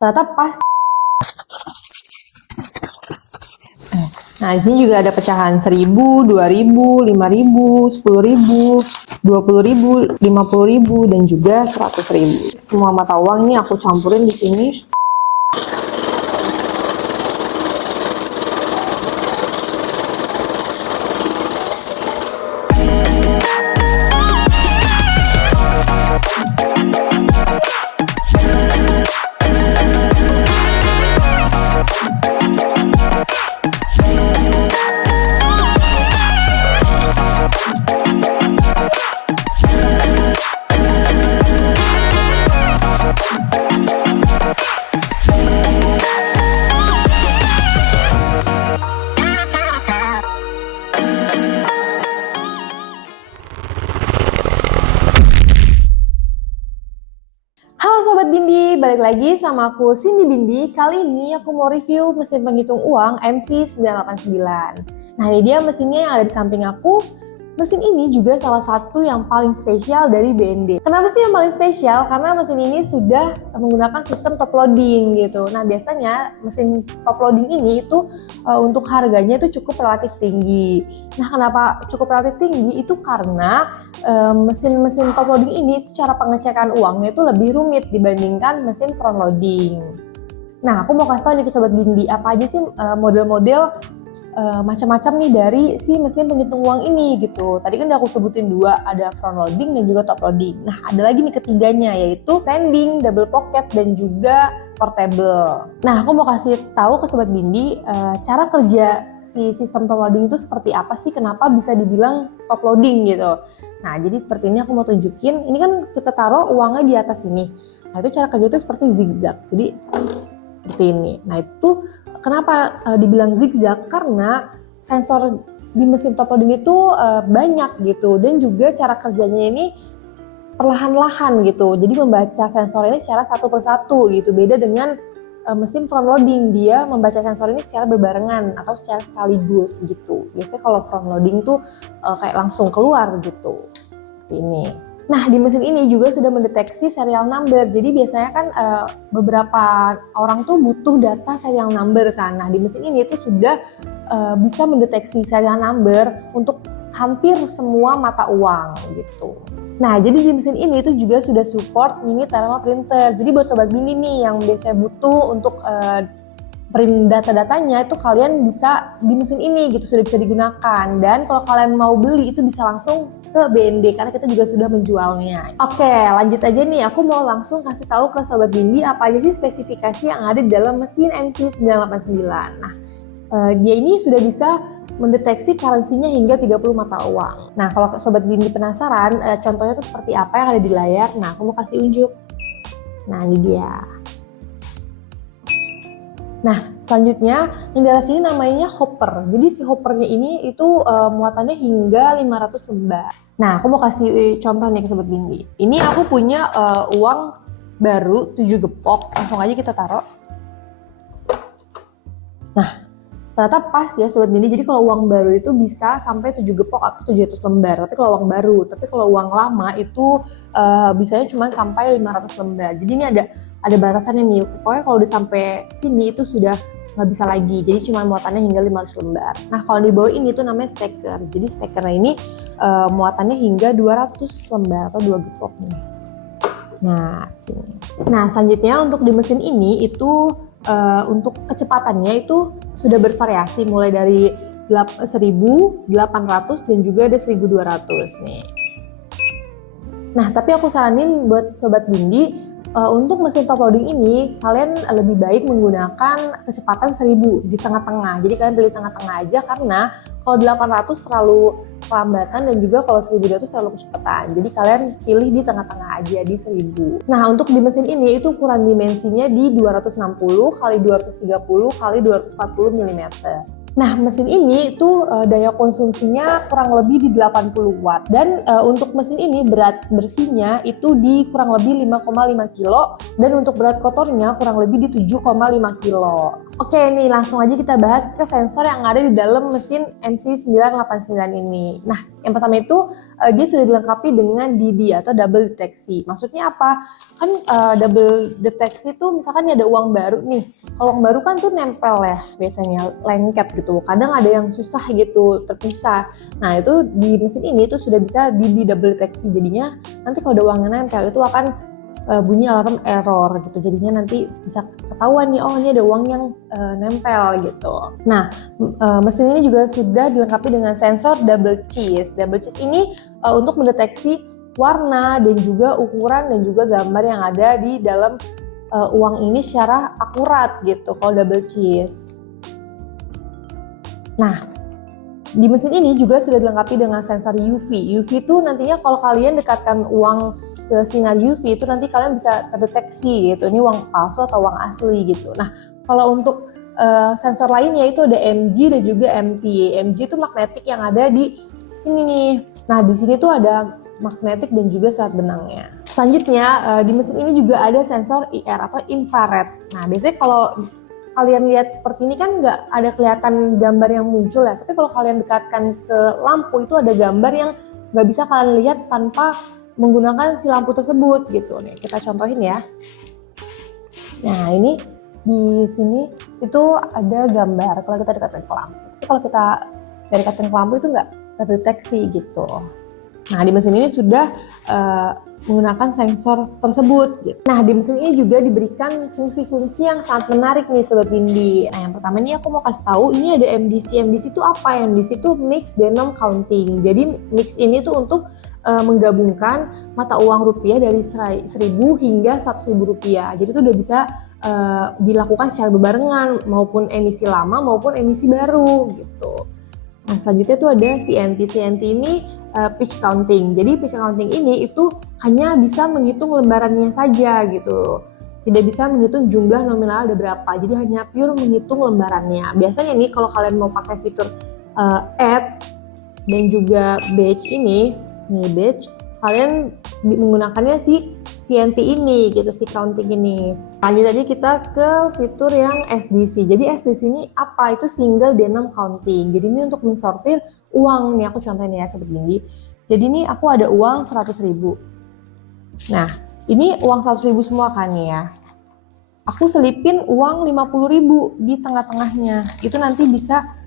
Ternyata pas. Nah, di sini juga ada pecahan 1000, 2000, 5000, 10.000, 20.000, 50.000, dan juga 100.000. Semua mata uang ini aku campurin di sini. Halo Sobat Bindi, balik lagi sama aku Cindy Bindi. Kali ini aku mau review mesin penghitung uang MC989. Nah, ini dia mesinnya yang ada di samping aku. Mesin ini juga salah satu yang paling spesial dari BND. Kenapa sih yang paling spesial? Karena mesin ini sudah menggunakan sistem top loading gitu. Nah, biasanya mesin top loading ini itu untuk harganya itu cukup relatif tinggi. Nah, kenapa cukup relatif tinggi? Itu karena mesin-mesin top loading ini itu cara pengecekan uangnya itu lebih rumit dibandingkan mesin front loading. Nah, aku mau kasih tahu nih ke Sobat Bindi, apa aja sih model-model macam-macam nih dari si mesin penghitung uang ini gitu. Tadi kan udah aku sebutin dua, ada front loading dan juga top loading. Nah, ada lagi nih ketiganya, yaitu standing, double pocket, dan juga portable. Nah, aku mau kasih tahu ke Sobat Bindi cara kerja si sistem top loading itu seperti apa sih, kenapa bisa dibilang top loading gitu. Nah, jadi seperti ini aku mau tunjukin. Ini kan kita taruh uangnya di atas ini. Nah, itu cara kerja itu seperti zigzag. Jadi seperti ini. Nah, itu kenapa dibilang zigzag? Karena sensor di mesin top loading itu banyak gitu, dan juga cara kerjanya ini perlahan-lahan gitu. Jadi membaca sensor ini secara satu persatu gitu. Beda dengan mesin front loading, dia membaca sensor ini secara berbarengan atau secara sekaligus gitu. Biasanya kalau front loading tuh kayak langsung keluar gitu. Seperti ini. Nah, di mesin ini juga sudah mendeteksi serial number. Jadi biasanya kan beberapa orang tuh butuh data serial number kan. Nah, di mesin ini tuh sudah bisa mendeteksi serial number untuk hampir semua mata uang gitu. Nah, jadi di mesin ini itu juga sudah support mini thermal printer. Jadi buat Sobat Bindi nih yang biasanya butuh untuk print data-datanya, itu kalian bisa di mesin ini gitu, sudah bisa digunakan. Dan kalau kalian mau beli itu bisa langsung ke BND karena kita juga sudah menjualnya. Oke, lanjut aja nih, aku mau langsung kasih tahu ke Sobat Bindi apa aja sih spesifikasi yang ada di dalam mesin MC989. Nah, dia ini sudah bisa mendeteksi currency-nya hingga 30 mata uang. Nah, kalau Sobat Bindi penasaran contohnya tuh seperti apa yang ada di layar, nah aku mau kasih unjuk. Nah, ini dia. Nah, selanjutnya yang di atas sini namanya hopper. Jadi si hoppernya ini itu muatannya hingga 500 lembar. Nah, aku mau kasih contoh nih ke Sobat Bindi. Ini aku punya uang baru 7 gepok. Langsung aja kita taruh. Nah, ternyata pas ya Sobat Bindi. Jadi kalau uang baru itu bisa sampai 7 gepok atau 700 lembar. Tapi kalau uang baru, tapi kalau uang lama itu bisanya cuma sampai 500 lembar. Jadi ini ada batasannya nih. Pokoknya kalau udah sampai sini itu sudah nggak bisa lagi. Jadi cuma muatannya hingga 500 lembar. Nah, kalau di bawah ini tuh namanya stacker. Jadi stackernya ini muatannya hingga 200 lembar atau 2 gepok nih. Nah, sini. Nah, selanjutnya untuk di mesin ini itu untuk kecepatannya itu sudah bervariasi mulai dari 1000, 800, dan juga ada 1200 nih. Nah, tapi aku saranin buat Sobat Bindi untuk mesin top loading ini kalian lebih baik menggunakan kecepatan 1000 di tengah-tengah. Jadi kalian pilih tengah-tengah aja karena kalau 800 terlalu kelambatan dan juga kalau 1200 terlalu kecepatan. Jadi kalian pilih di tengah-tengah aja di 1000. Nah, untuk di mesin ini itu ukuran dimensinya di 260 x 230 x 240 mm. Nah, mesin ini itu daya konsumsinya kurang lebih di 80 watt. Dan untuk mesin ini berat bersihnya itu di kurang lebih 5,5 kilo. Dan untuk berat kotornya kurang lebih di 7,5 kilo. Oke nih, langsung aja kita bahas ke sensor yang ada di dalam mesin MC989 ini. Nah, yang pertama itu dia sudah dilengkapi dengan DD atau double deteksi. Maksudnya apa? Kan double deteksi tuh misalkan ada uang baru nih. Kalau uang baru kan tuh nempel ya biasanya, lengket gitu. Kadang ada yang susah gitu, terpisah. Nah itu di mesin ini tuh sudah bisa DD double deteksi. Jadinya nanti kalau ada uang yang nempel itu akan bunyi alarm error gitu, jadinya nanti bisa ketahuan nih, oh ini ada uang yang nempel gitu. Nah mesin ini juga sudah dilengkapi dengan sensor double cheese. Double cheese ini untuk mendeteksi warna dan juga ukuran dan juga gambar yang ada di dalam uang ini secara akurat gitu kalau double cheese. Nah di mesin ini juga sudah dilengkapi dengan sensor UV. UV itu nantinya kalau kalian dekatkan uang ke sinar UV itu nanti kalian bisa terdeteksi gitu, ini uang palsu atau uang asli gitu. Nah kalau untuk sensor lainnya itu ada MG dan juga MTA. MG itu magnetik yang ada di sini nih. Nah di sini tuh ada magnetik dan juga serat benangnya. Selanjutnya di mesin ini juga ada sensor IR atau infrared. Nah biasanya kalau kalian lihat seperti ini kan nggak ada kelihatan gambar yang muncul ya, tapi kalau kalian dekatkan ke lampu itu ada gambar yang nggak bisa kalian lihat tanpa menggunakan si lampu tersebut gitu. Nih kita contohin ya. Nah ini di sini itu ada gambar kalau kita dekatkan ke lampu. Tapi kalau kita dekatkan ke lampu itu nggak terdeteksi gitu. Nah di mesin ini sudah menggunakan sensor tersebut gitu. Nah di mesin ini juga diberikan fungsi-fungsi yang sangat menarik nih Sobat Bindi. Nah yang pertama ini aku mau kasih tahu, ini ada MDC. MDC itu apa? MDC itu Mixed Denom Counting. Jadi mix ini tuh untuk menggabungkan mata uang rupiah dari 1.000 hingga 100.000 rupiah. Jadi itu udah bisa dilakukan secara berbarengan, maupun emisi lama maupun emisi baru gitu. Nah selanjutnya itu ada CNT. CNT ini pitch counting. Jadi pitch counting ini itu hanya bisa menghitung lembarannya saja gitu. Tidak bisa menghitung jumlah nominal ada berapa. Jadi hanya pure menghitung lembarannya. Biasanya nih kalau kalian mau pakai fitur add dan juga batch ini, nih batch, kalian menggunakannya si CNT ini gitu, si counting ini. Lanjut aja kita ke fitur yang SDC. Jadi SDC ini apa? Itu single denom counting. Jadi ini untuk mensortir uang. Nih aku contohin ya Sobat Bindi. Jadi ini aku ada uang 100.000. Nah ini uang 100.000 semua kan ya. Aku selipin uang 50.000 di tengah-tengahnya. Itu nanti bisa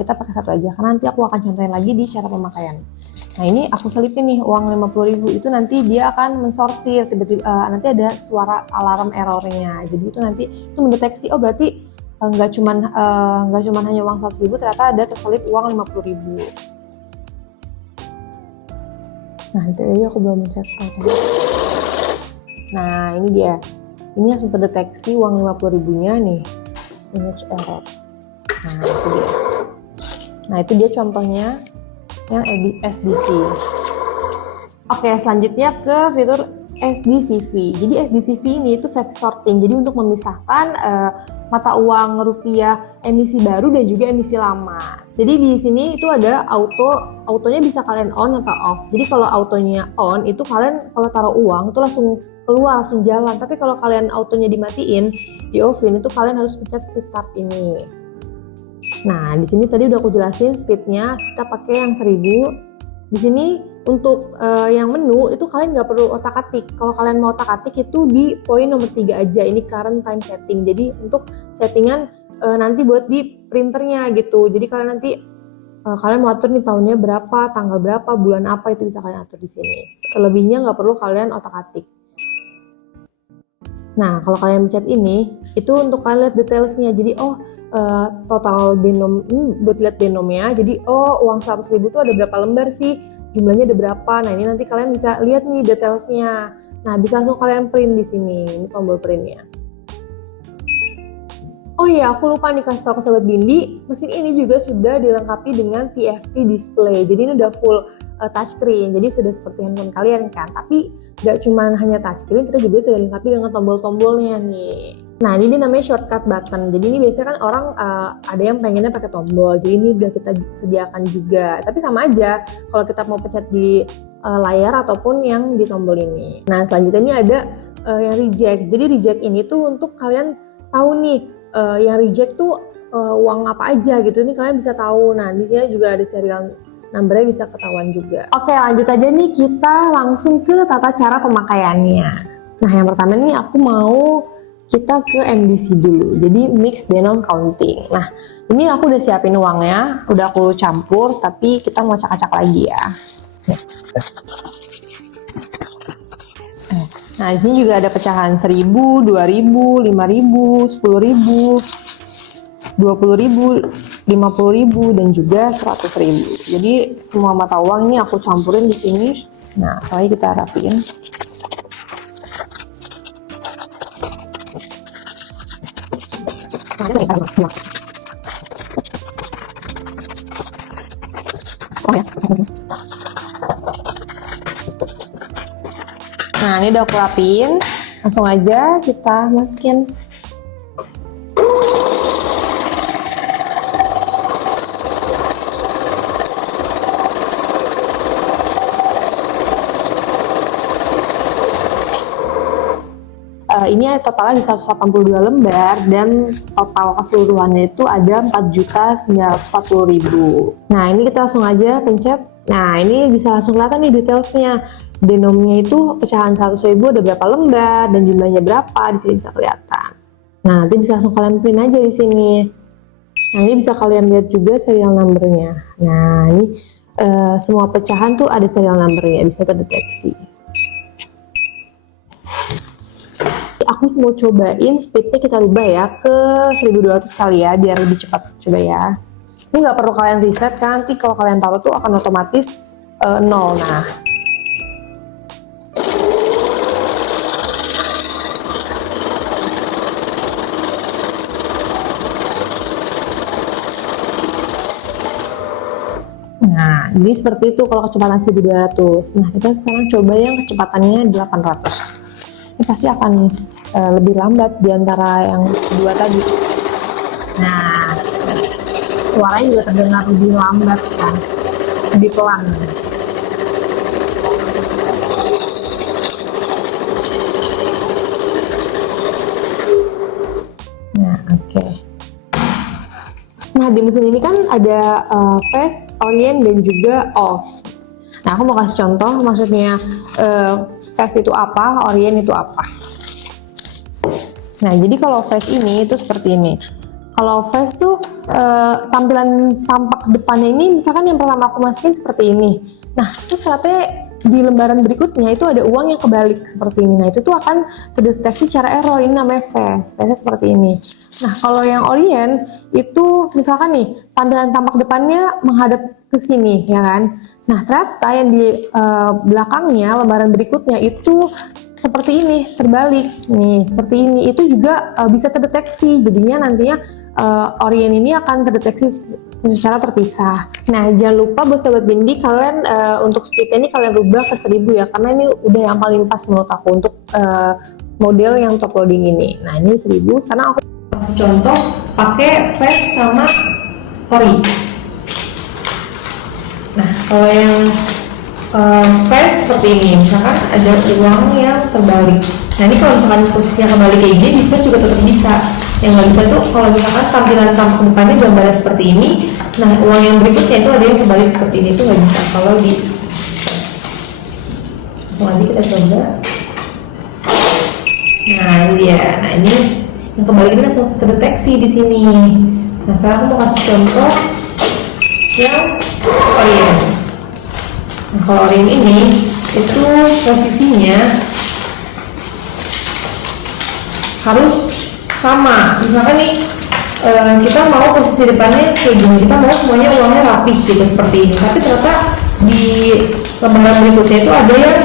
kita pakai satu aja, karena nanti aku akan contohin lagi di cara pemakaian. Nah ini aku selipin nih uang 50.000, itu nanti dia akan mensortir, tiba-tiba nanti ada suara alarm errornya. Jadi itu nanti itu mendeteksi, oh berarti nggak cuman hanya uang 100.000, ternyata ada terselip uang 50.000. Nah itu aja aku belum mencet auto. Nah ini dia, ini langsung terdeteksi uang 50.000-nya nih, image error. Nah itu dia. Nah itu dia contohnya yang SDC. Oke, selanjutnya ke fitur SDCV. Jadi SDCV ini itu versi sorting. Jadi untuk memisahkan mata uang rupiah emisi baru dan juga emisi lama. Jadi di sini itu ada autonya bisa kalian on atau off. Jadi kalau autonya on itu kalian kalau taruh uang itu langsung keluar, langsung jalan. Tapi kalau kalian autonya dimatiin, di offin itu kalian harus pencet si start ini. Nah, di sini tadi udah aku jelasin speednya, kita pakai yang 1000. Di sini untuk yang menu itu kalian nggak perlu otak-atik. Kalau kalian mau otak-atik itu di poin nomor 3 aja, ini current time setting. Jadi untuk settingan nanti buat di printernya gitu. Jadi kalian nanti kalian mau atur nih tahunnya berapa, tanggal berapa, bulan apa, itu bisa kalian atur di sini. Selebihnya nggak perlu kalian otak-atik. Nah, kalau kalian pencet ini, itu untuk kalian lihat detailsnya. Jadi, total denom, buat lihat denomnya. Jadi, uang 100.000 itu ada berapa lembar sih? Jumlahnya ada berapa? Nah, ini nanti kalian bisa lihat nih detailsnya. Nah, bisa langsung kalian print di sini. Ini tombol printnya. Oh iya, aku lupa nih kasih tau ke Sobat Bindi, mesin ini juga sudah dilengkapi dengan TFT display. Jadi ini udah full touchscreen, jadi sudah seperti handphone kalian kan. Tapi gak cuma hanya touchscreen, kita juga sudah dilengkapi dengan tombol-tombolnya nih. Nah ini dia namanya shortcut button. Jadi ini biasanya kan orang ada yang pengennya pakai tombol, jadi ini udah kita sediakan juga. Tapi sama aja kalau kita mau pencet di layar ataupun yang di tombol ini. Nah selanjutnya ini ada yang reject. Jadi reject ini tuh untuk kalian tahu nih yang reject tuh uang apa aja gitu. Ini kalian bisa tahu. Nah di sini juga ada serial numbernya bisa ketahuan juga. Oke, lanjut aja nih, kita langsung ke tata cara pemakaiannya. Nah, yang pertama nih aku mau kita ke MDC dulu, jadi mix denom counting. Nah, ini aku udah siapin uangnya, udah aku campur, tapi kita mau acak-acak lagi ya. Nah, di sini juga ada pecahan 1000, 2000, 5000, 10000, 20.000, 50.000 dan juga 100.000. Jadi semua mata uang ini aku campurin di sini. Nah, setelah kita rapiin. Nah, ini udah aku rapiin. Langsung aja kita masukin. Ini totalnya ada 182 lembar dan total keseluruhannya itu ada 4.940.000. Nah, ini kita langsung aja pencet. Nah, ini bisa langsung kelihatan nih detailsnya. Denomnya itu pecahan 100.000 ada berapa lembar dan jumlahnya berapa, di sini bisa kelihatan. Nah, nanti bisa langsung kalian print aja di sini. Nah, ini bisa kalian lihat juga serial numbernya. Nah, ini semua pecahan tuh ada serial numbernya, bisa terdeteksi. Aku mau cobain speednya kita rubah ya ke 1200 kali ya, biar lebih cepat. Coba ya. Ini nggak perlu kalian reset kan, nanti kalau kalian taruh tuh akan otomatis 0. Nah, ini seperti itu kalau kecepatan 1200. Nah, kita sekarang coba yang kecepatannya 800. Ini pasti akan lebih lambat di antara yang kedua tadi. Nah, suaranya juga terdengar lebih lambat kan, lebih pelan. Nah, oke. Nah, di mesin ini kan ada fast, orient, dan juga off. Nah, aku mau kasih contoh, maksudnya fast itu apa, orient itu apa. Nah, jadi kalau fast ini itu seperti ini. Kalau fast tuh tampilan tampak depannya ini, misalkan yang pertama aku masukin seperti ini. Nah, terus katanya di lembaran berikutnya itu ada uang yang kebalik seperti ini. Nah, itu tuh akan terdeteksi secara error, ini namanya fast. Fastnya seperti ini. Nah, kalau yang orient itu misalkan nih, tampilan tampak depannya menghadap ke sini, ya kan? Nah, ternyata yang di belakangnya, lembaran berikutnya itu seperti ini, terbalik. Nih, seperti ini. Itu juga bisa terdeteksi. Jadinya nantinya orient ini akan terdeteksi secara terpisah. Nah, jangan lupa buat Sobat Bindi, kalian untuk speednya ini kalian rubah ke 1000 ya, karena ini udah yang paling pas menurut aku untuk model yang top loading ini. Nah, ini 1000. Sekarang aku kasih contoh pakai fast sama ori. Nah, kalau yang fast seperti ini, misalkan ada uang yang terbalik. Nah, ini kalau misalkan posisinya kembali kayak gini, di fast juga tetap bisa. Yang nggak bisa tuh kalau misalkan tampilan tampak depannya gambarnya seperti ini, nah uang yang berikutnya itu ada yang terbalik seperti ini, itu nggak bisa kalau di fast. Nanti kita coba. Nah, ini dia. Nah, ini yang kembali ini langsung terdeteksi di sini. Nah, sekarang aku mau kasih contoh yang orient. Nah, kalau orient ini itu posisinya harus sama. Misalkan nih kita mau posisi depannya kayak gini, kita mau semuanya uangnya rapi gitu seperti ini, tapi ternyata di lembaran berikutnya itu ada yang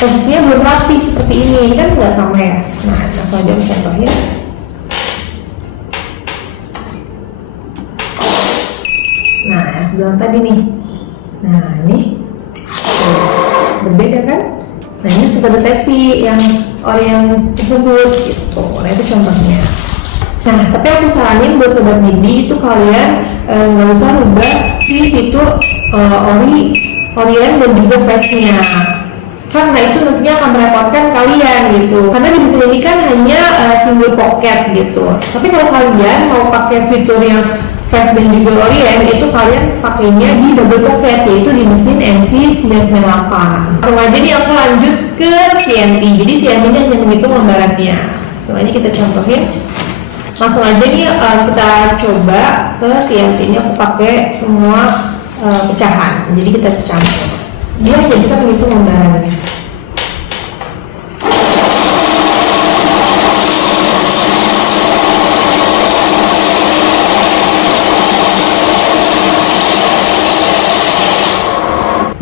posisinya belum rapi seperti ini kan nggak sama ya. Nah, langsung aja contohnya. Nah, yang bilang tadi nih. Nah, ini berbeda kan? Nah, ini sudah deteksi yang orient tersebut gitu. Nah, itu contohnya. Nah, tapi aku saranin buat Sobat Bindi itu kalian nggak usah rubah si fitur orient dan juga fast-nya, karena itu nantinya akan merepotkan kalian gitu. Karena di mesin ini kan hanya single pocket gitu. Tapi kalau kalian mau pakai fitur yang Fresh dan juga Orient itu kalian pakainya di double pocket, yaitu di mesin MC998. Langsung aja nih aku lanjut ke CNT. Jadi CNT ini hanya menghitung lembarannya. Soalnya kita contohin. Langsung aja nih kita coba ke CNT ini, aku pakai semua pecahan. Jadi kita campur. Dia hanya bisa menghitung lembarannya.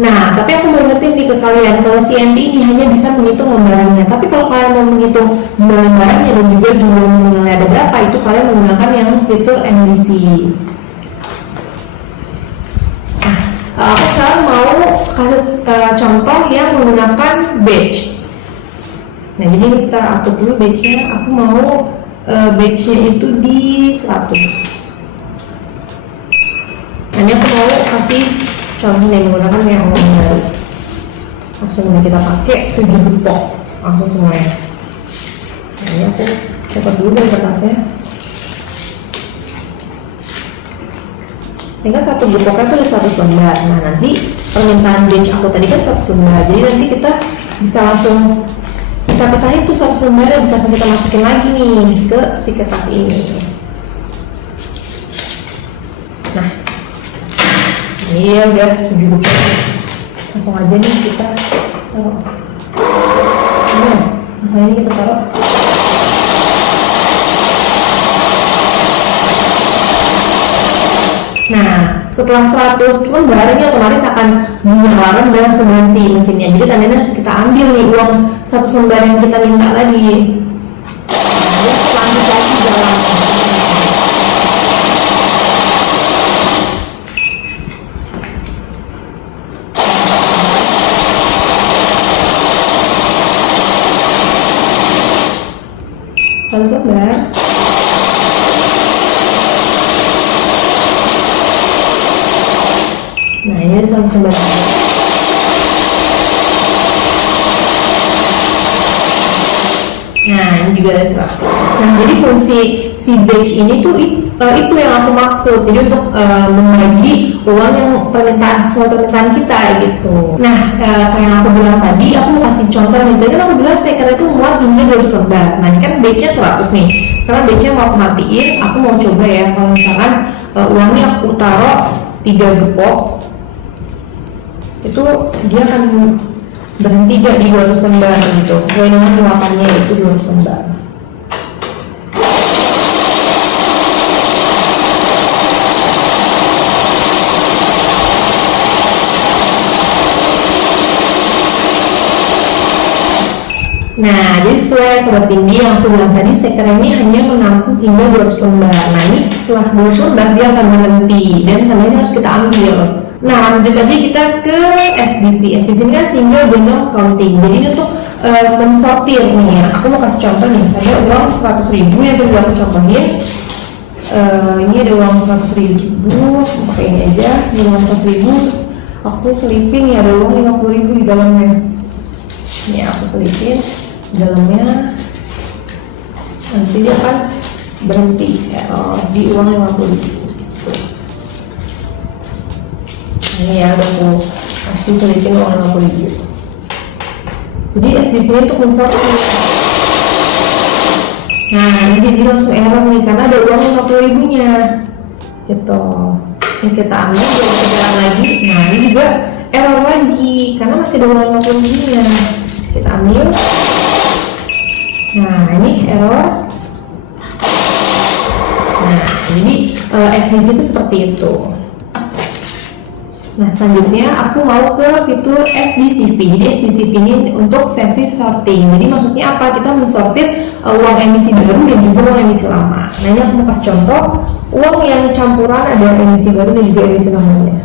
Nah, tapi aku mau ingetin nih ke kalian, kalau CNT ini hanya bisa menghitung lembarannya. Tapi kalau kalian mau menghitung lembarannya dan juga jumlah nominalnya ada berapa, itu kalian menggunakan yang fitur MDC. Nah, aku sekarang mau kasih contoh yang menggunakan batch. Nah, jadi kita atur dulu batch-nya. Aku mau batch-nya itu di 100. Nah, ini aku mau kasih contoh yang menggunakan yang baru. Langsung kita pakai 7 gepok langsung semuanya. Nah, ini aku cetak dulu dari kertasnya. Ini kan satu gepoknya tuh ada 100 lembar. Nah, nanti permintaan batch aku tadi kan 100 lembar. Jadi nanti kita bisa langsung pisahin tuh 100 lembar, bisa langsung kita masukin lagi nih ke si kertas ini. Nah, ini ya udah 7 gepok. Langsung aja nih kita taruh. Nah, ini kita taruh. Nah, setelah 100 lembar ini otomatis akan bunyi alarm dan langsung berhenti mesinnya. Jadi tandanya harus kita ambil nih uang 100 lembar yang kita minta tadi. Nah, lanjut lagi jalan. Lembar. Nah, ini ada 100 lembar. Nah, ini juga ada 100. Nah, jadi fungsi si batch ini tuh itu yang aku maksud. Jadi untuk membagi uang yang sesuai permintaan kita gitu. Nah, kayak yang aku bilang tadi, aku mau kasih contoh nih. Tadi aku bilang stiker itu muat hingga 200 lembar. Nah, ini kan batch-nya 100 nih. Sekarang batch-nya mau aku matiin, aku mau coba ya. Kalau misalkan uangnya aku taruh 3 gepok, itu dia akan berhenti gak di 200 lembar gitu. Sesuai dengan muatannya itu 200 lembar. Nah, jadi sesuai sobat Bindi yang aku bilang tadi, stiker ini hanya menampung hingga 200 lembar. Nah, ini setelah 200 lembar dia akan berhenti dan tandanya harus kita ambil. Nah, lanjut aja kita ke SDC. SDC ini kan single general counting. Jadi untuk mensortir nih, aku mau kasih contoh nih. Ada uang 100.000 yang tadi aku contohin. Ini ada uang 100.000, pakai ini aja. Ini uang 100.000, aku selipin ya, ada uang 50.000 di dalamnya. Ini aku selipin dalamnya, nanti dia akan berhenti di uang 50.000. Ini ya udah aku kasih selipin uang 50.000. Jadi SDC ini untuk mensortir. Nah, ini jadi langsung error nih karena ada uang 50.000 nya gitu. Ini kita ambil, kita jalan lagi. Nah, ini juga error lagi karena masih ada uang 50.000 nya. Kita ambil. Nah, ini error. Nah, jadi SDC itu seperti itu. Nah, selanjutnya aku mau ke fitur SDCV. Jadi SDCV ini untuk versi sorting. Jadi maksudnya apa? Kita mensortir uang emisi baru dan juga uang emisi lama. Nah, ini aku mau kasih contoh uang yang campuran ada emisi baru dan juga emisi lamanya.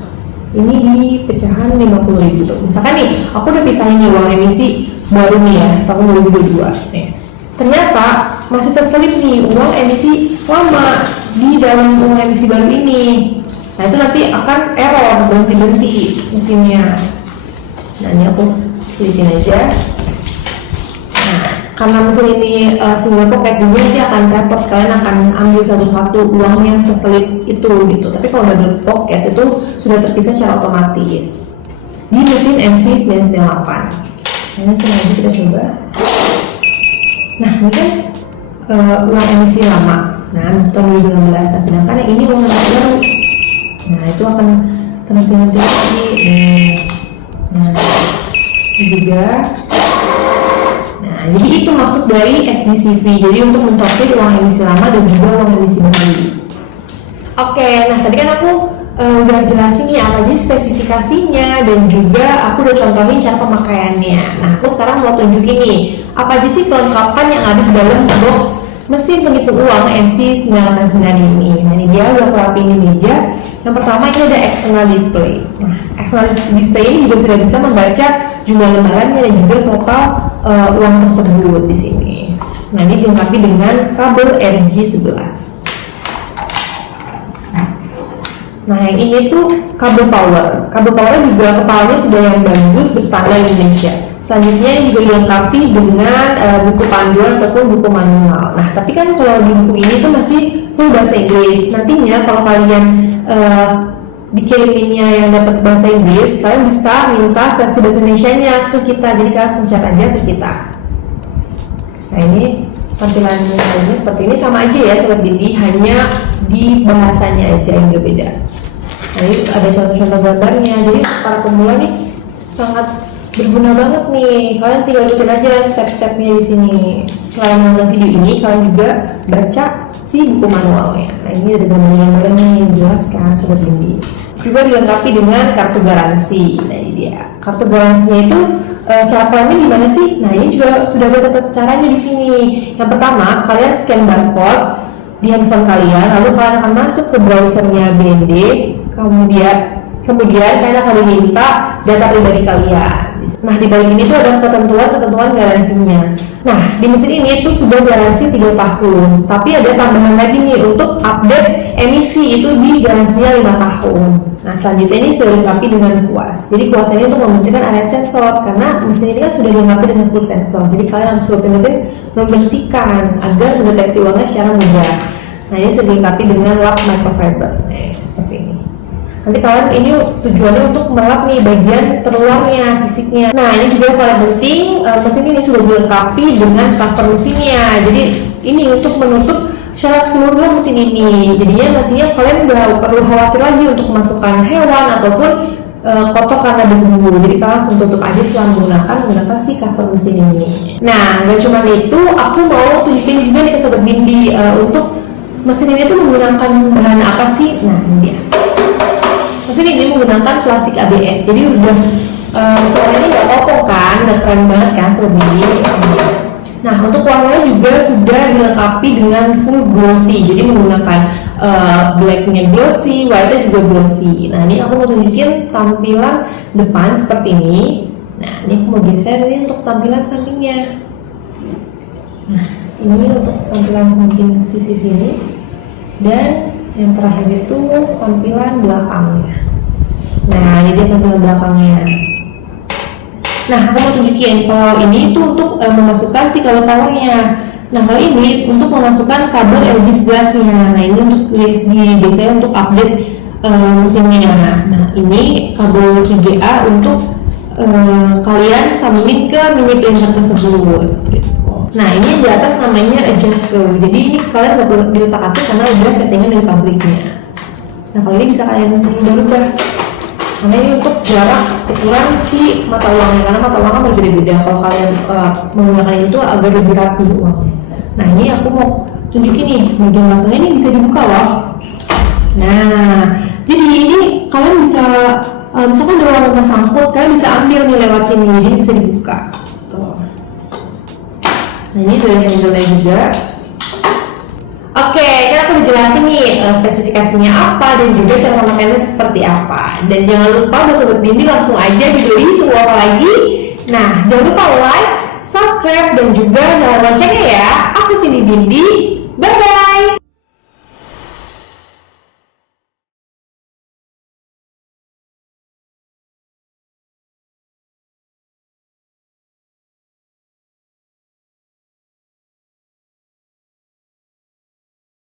Ini di pecahan 50.000 tuh. Misalkan nih, aku udah pisahin nih uang emisi baru nih ya, tahun 2022. Nih. Ternyata masih terselip nih uang emisi lama di dalam uang emisi baru ini. Nah, itu nanti akan error, berhenti mesinnya. Nah, ini aku selipin aja. Nah, karena mesin ini single pocket, jadi nanti akan repot, kalian akan ambil satu-satu uang yang terselip itu gitu. Tapi kalau double pocket itu sudah terpisah secara otomatis di mesin MC998. Ini sengaja kita coba. Nah, ini kan uang emisi lama, nah tahun 2016. Sedangkan yang ini uang emisi baru. Nah, itu akan terlihat lagi. Nah, ini juga. Nah, jadi itu maksud dari SDCV. Jadi untuk mensortir uang emisi lama dan juga uang emisi baru. Oke, nah tadi kan aku udah jelasin ya apa aja spesifikasinya dan juga aku udah contohin cara pemakaiannya. Nah, aku sekarang mau tunjukin nih apa aja sih kelengkapan yang ada di dalam box mesin penghitung uang MC989 ini. Nah, ini dia udah aku rapiin di meja. Yang pertama ini ada external display. Nah, external display ini juga sudah bisa membaca jumlah lembarannya dan juga total uang tersebut di sini. Nah, ini dilengkapi dengan kabel RJ11. Nah, yang ini tuh kabel power. Kabel power juga kepalanya sudah yang bagus berstandar Indonesia. Selanjutnya ini juga dilengkapi dengan buku panduan ataupun buku manual. Nah, tapi kan kalau di buku ini tuh masih full bahasa Inggris. Nantinya kalau kalian dikiriminnya yang dapat bahasa Inggris, kalian bisa minta versi bahasa Indonesianya ke kita. Jadi kalian screenshot aja ke kita. Nah, ini tampilan lainnya seperti ini, sama aja ya Sobat Bindi, hanya di bahasanya aja yang berbeda. Nah, ini ada contoh-contoh gambarnya. Jadi para pemula nih sangat berguna banget nih. Kalian tinggal ikutin aja step-stepnya di sini. Selain menonton video ini, kalian juga baca si buku manualnya. Nah, ini ada gambar-gambarnya nih, jelas kan Sobat Bindi. Juga dilengkapi dengan kartu garansi. Nah, ini dia. Kartu garansinya itu cara klaimnya gimana sih? Nah, ini juga sudah ada caranya di sini. Yang pertama, kalian scan barcode di handphone kalian, lalu kalian akan masuk ke browsernya BND, kemudian kalian akan diminta data pribadi kalian. Nah, di balik ini tuh ada ketentuan garansinya. Nah, di mesin ini tuh sudah garansi 3 tahun, tapi ada tambahan lagi nih untuk update emisi itu di garansinya 5 tahun. Nah, selanjutnya ini sudah dilengkapi dengan kuas. Jadi kuas ini untuk membersihkan area sensor, karena mesin ini kan sudah dilengkapi dengan full sensor. Jadi kalian harus rutin membersihkan agar mendeteksi uangnya secara mudah. Nah, ini sudah dilengkapi dengan lap microfiber. Nah, seperti ini. Nanti kalian ini tujuannya untuk melap nih bagian terluarnya, fisiknya. Nah, ini juga yang paling penting, mesin ini sudah dilengkapi dengan cover mesinnya. Jadi ini untuk menutup secara keseluruhan mesin ini. Jadinya nantinya kalian nggak perlu khawatir lagi untuk memasukkan hewan ataupun kotor karena debu. Jadi kalian langsung tutup aja setelah menggunakan si cover mesin ini. Nah, nggak cuma itu, aku mau tunjukin juga nih ke Sobat Bindi untuk mesin ini tuh menggunakan bahan apa sih? Nah, ini dia. Mesin ini menggunakan plastik ABS, jadi udah suaranya nggak kopong kan, udah keren banget kan Sobat Bindi. Nah, untuk warnanya juga sudah dilengkapi dengan full glossy, jadi menggunakan blacknya glossy, white-nya juga glossy. Nah, ini aku mau tunjukin tampilan depan seperti ini. Nah, ini aku mau geser ini untuk tampilan sampingnya. Nah, ini untuk tampilan samping sisi sini, dan yang terakhir itu tampilan belakangnya. Nah, ini dia tampilan belakangnya. Nah, aku mau tunjukin kalau ini itu untuk memasukkan si kabel powernya. Nah, kalau ini untuk memasukkan kabel LG 11-nya. Nah, ini untuk USB, biasanya untuk update mesinnya. Nah, ini kabel VGA untuk kalian sambungin ke mini printer tersebut. Gitu. Nah, ini di atas namanya adjust curve. Jadi ini kalian nggak perlu diutak-atik karena udah settingan dari pabriknya. Nah, kalau ini bisa kalian rubah. Karena ini untuk jarak ukuran si mata uangnya, karena mata uangnya berbeda-beda. Kalau kalian menggunakan itu agar lebih rapi uangnya. Nah, ini aku mau tunjukin nih, bagian belakangnya ini bisa dibuka loh. Nah, jadi ini kalian bisa, misalkan ada uang tersangkut, kalian bisa ambil nih lewat sini, jadi bisa dibuka. Tuh. Nah, ini dari handle-nya juga. Oke, kan aku udah jelasin nih spesifikasinya apa dan juga cara pemakaiannya itu seperti apa. Dan jangan lupa buat Sobat Bindi langsung aja dibeli, tunggu apa lagi. Nah, jangan lupa like, subscribe, dan juga nyalakan loncengnya ya. Aku Cindy Bindi, bye-bye.